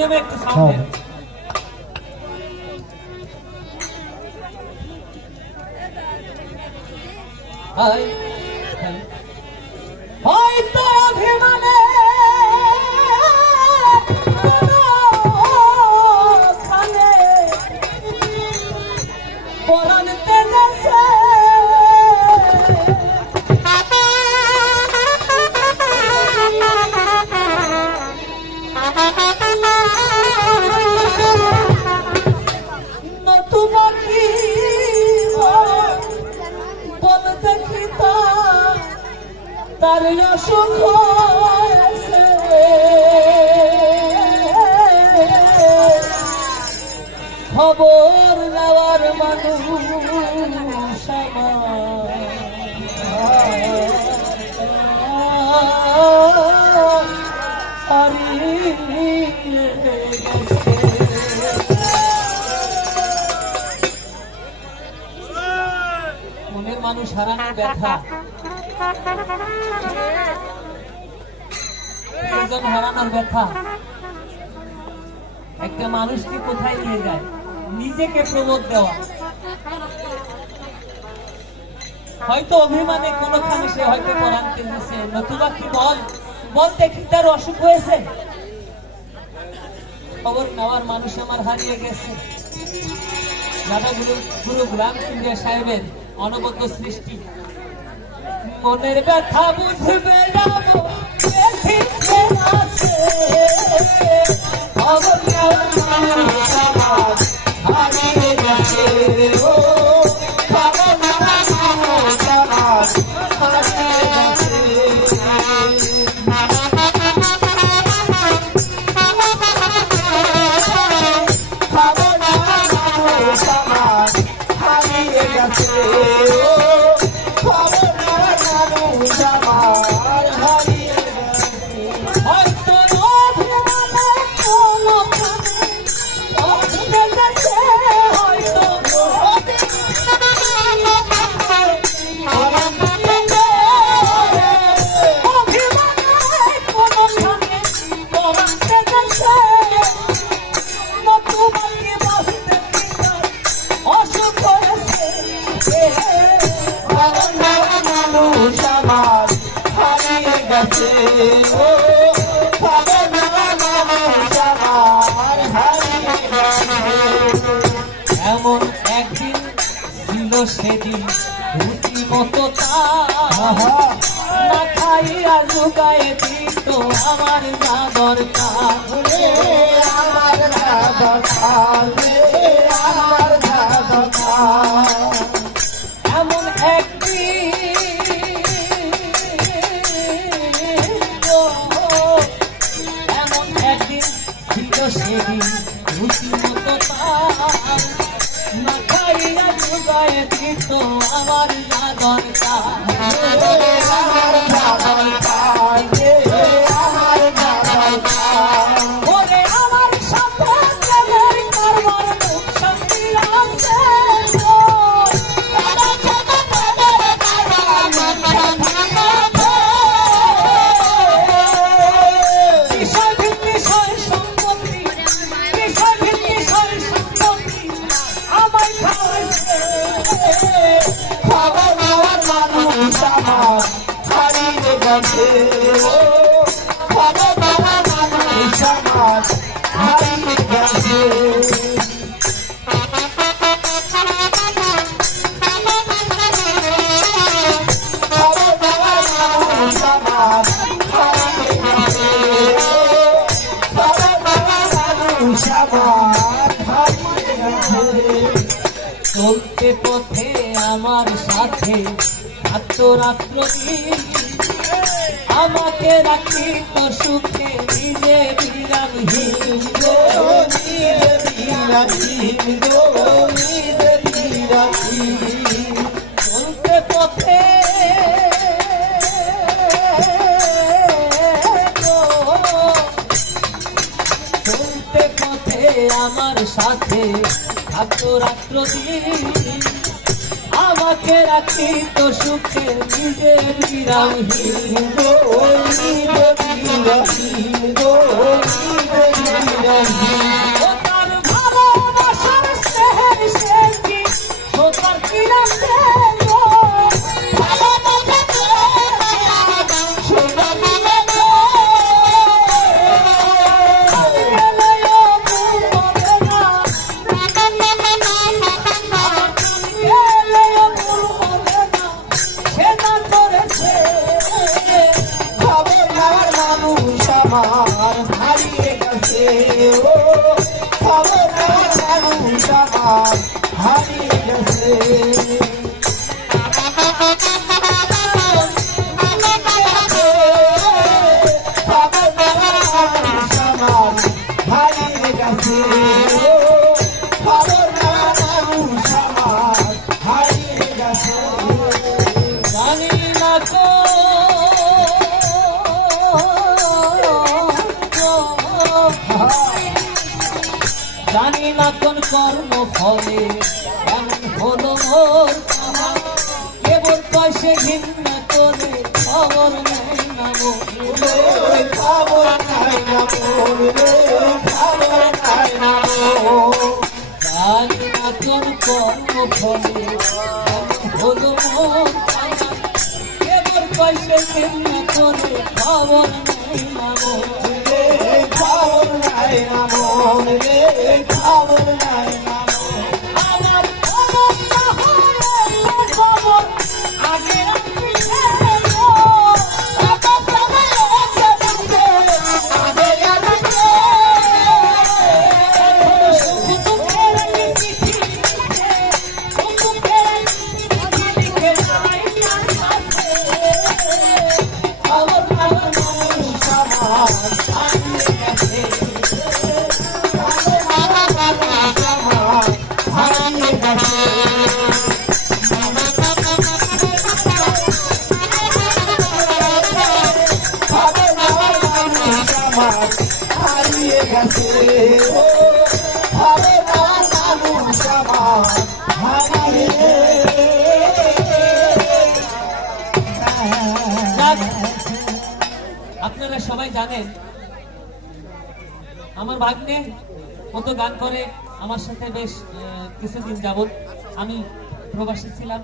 হারমোনিয়ামে একটু। হাই হয়তো অভিমানে তার হয়েছে খবর নেওয়ার মানুষ। মনের মানুষ হারানোর ব্যথা প্রিয়জন হারানোর ব্যথা একটা মানুষকে কোথায় নিয়ে যায়? নিজেকে প্রবোধ দেওয়া। হয়তো অভিমানে কোনোখানে সে হয়তো পরাণ কেঁদেছে নতুবা কি বল? বল দেখি তার অসুখ হয়েছে। খবর নেওয়ার মানুষ আমার হারিয়ে গেছে। দাদা গুরু গুরু গ্রাম সাহেবের অনবদ্য সৃষ্টি। মনের ব্যথা বুঝবে যাব মানুষ এমন একদিন ছিল সেদিন রুটি মতো খাইয়া জুগায়ে দিত আমার যা দরকার আমার যা দরকার আমার যা দরকার চলতে পথে আমার সাথে রাত্র রাত্র আমাকে রাখি তো সুখে নিজে বিরামহীন গো নিজে বিরামহীন গো নিজে বিরামহীন পথে, চলতে পথে আমার সাথে থাকতো রাত্র। দিন আমাকে রাখি তো সুখে নিজের বিরামহীন। গো বিরামহীন গো বিরামহীন। জানি না কোন কর্ম ফলে এমন হলো মোর কেবল পয়সে ঘৃণা করে খবর নেই না খবর নাই না খবর জানি না কোন কর্ম ফলে হলো পয়সে ঘৃণা করে খবর নেই মোর। রে খবর নাই মোর রে খবর নাই আপনারা সবাই জানেন, আমার ভাগ্নে কত গান করে, আমার সাথে বেশ কিছুদিন যাবত আমি প্রবাসী ছিলাম।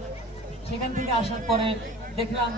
সেখান থেকে আসার পরে দেখলাম